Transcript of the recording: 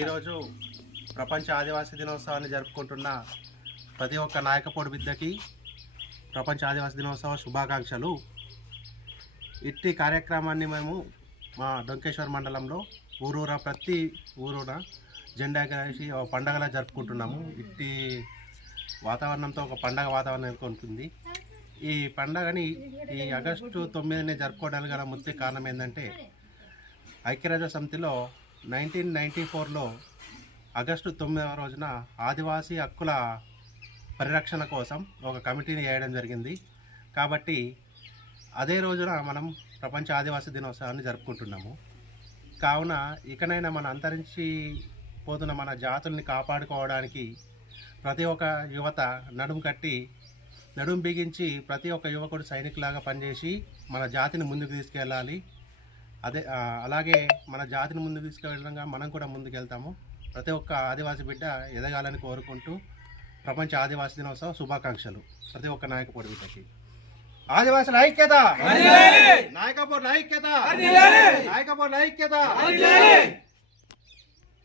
ఈరోజు ప్రపంచ ఆదివాసీ దినోత్సవాన్ని జరుపుకుంటున్న ప్రతి ఒక్క నాయకపోడు బిడ్డకి ప్రపంచ ఆదివాసీ దినోత్సవ శుభాకాంక్షలు. ఇట్టి కార్యక్రమాన్ని మేము మా డొంకేశ్వర్ మండలంలో ప్రతి ఊరూర జెండా ఎగరేసి ఒక పండగలా జరుపుకుంటున్నాము. ఇట్టి వాతావరణంతో ఒక పండగ వాతావరణం నెలకొంటుంది. ఈ పండగని ఈ ఆగస్టు 9నే జరుపుకోవడానికి గల ముఖ్య కారణం ఏంటంటే, ఐక్యరాజ్య సమితిలో 1994లో ఆగస్టు 9వ రోజున ఆదివాసీ హక్కుల పరిరక్షణ కోసం ఒక కమిటీని వేయడం జరిగింది. కాబట్టి అదే రోజున మనం ప్రపంచ ఆదివాసీ దినోత్సవాన్ని జరుపుకుంటున్నాము. కావున ఇకనైనా మన అంతరించి పోతున్న మన జాతుల్ని కాపాడుకోవడానికి ప్రతి ఒక్క యువత నడుం బిగించి ప్రతి ఒక్క యువకుడు సైనికులాగా పనిచేసి మన జాతిని ముందుకు తీసుకెళ్ళాలి. అలాగే మన జాతిని ముందుకు తీసుకెళ్ళడంగా మనం కూడా ముందుకెళ్తాము. ప్రతి ఒక్క ఆదివాసీ బిడ్డ ఎదగాలని కోరుకుంటూ ప్రపంచ ఆదివాసీ దినోత్సవ శుభాకాంక్షలు ప్రతి ఒక్క నాయకపోడు బిడ్డకి. ఆదివాసుల ఐక్యత, నాయకపోడు ఐక్యత, నాయకపోడు ఐక్యత.